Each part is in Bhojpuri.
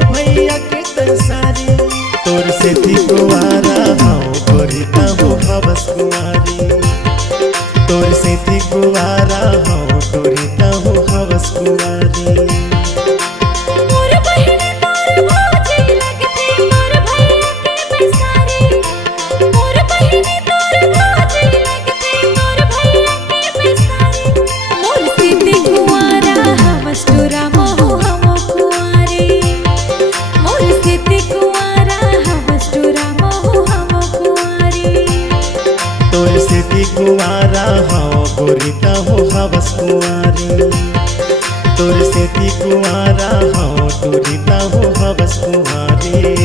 मोर भैया के तसारी। तोर से थी कुआरा हाउ गोरी कहूँ हवस कुमारी। तोर से थी कुआरा हाउ गोरी कहूँ हवस कुमारी। कुआरा हाउ गोरी कहूँ हवस कुमारी। तोर से थी कुआरा हाउ गोरी कहूँ हवस कुमारी।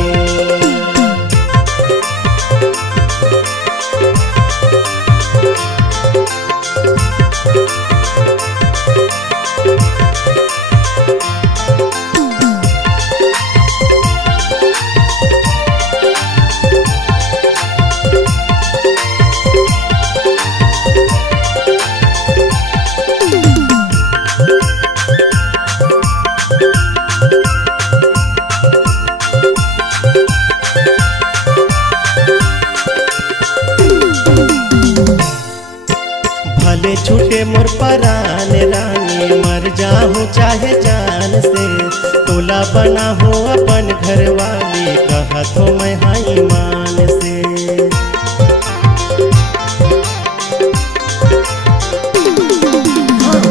भले छूटे मोर परान रानी मर जाऊँ चाहे जान से। तोला बना हो अपन घरवाली कहत हो मैं हाई मान से।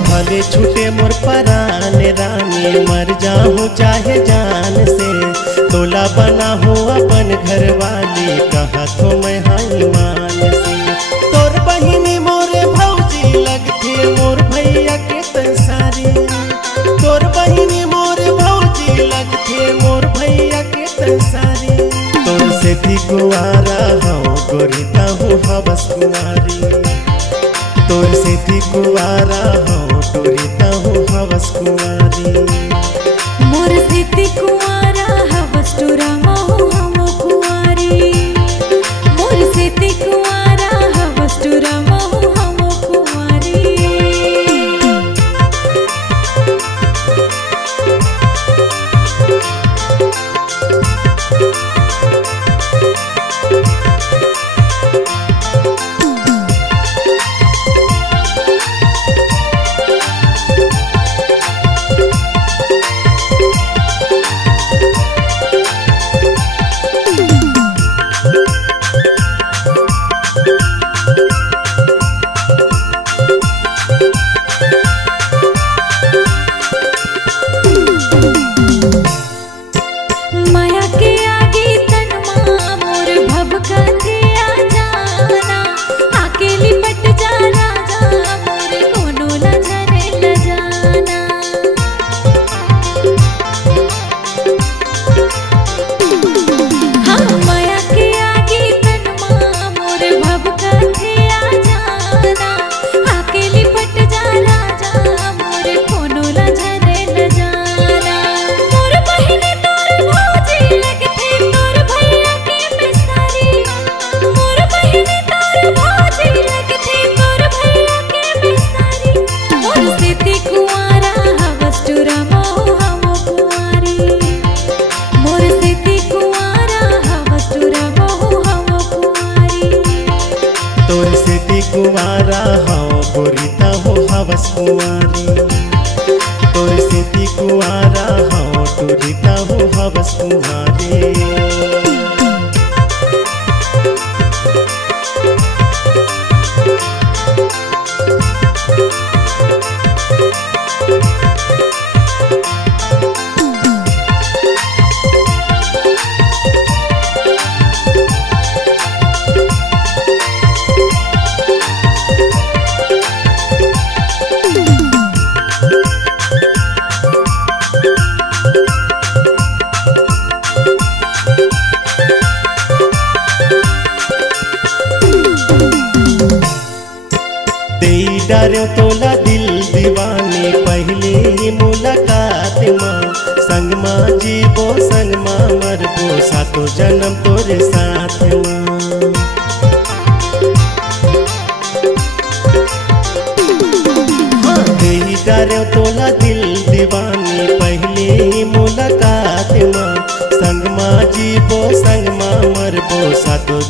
भले छूटे मोर परान रानी मर जाऊँ चाहे जान से। तोला बना हो अपन घरवाली कहत हो मैं हाई मान से। तोर बहिनी मोरे भौजी लगथे मोर भैया के तसारी। तोर बहिनी मोरे भौजी लगथे मोर भैया के तसारी। तोर से थी कुआरा हाउ गोरी कहूँ हवस कुमारी। तोर से थी कुआरा हाउ गोरी कहूँ हवस कुमारी। मोर से थी कुआरा हवस टुरा महु हम कुआरी। मोर से थी कुआरा हवस टुरा महु हम कुआरी। कुआरा हाउ गोरी कहूँ हवस कुमारी। तोर से थी कुआरा हाउ गोरी कहूँ हवस कुमारी। डरो तोला दिल दीवानी पहले ही मुलाकात माँ। संग माँ जीवो संग माँ मरबो सातो जन्म तोरे साथ माँ। हाँ डरो तोला दिल दीवानी पहले ही मुलाकात माँ। संग मामर बो सातो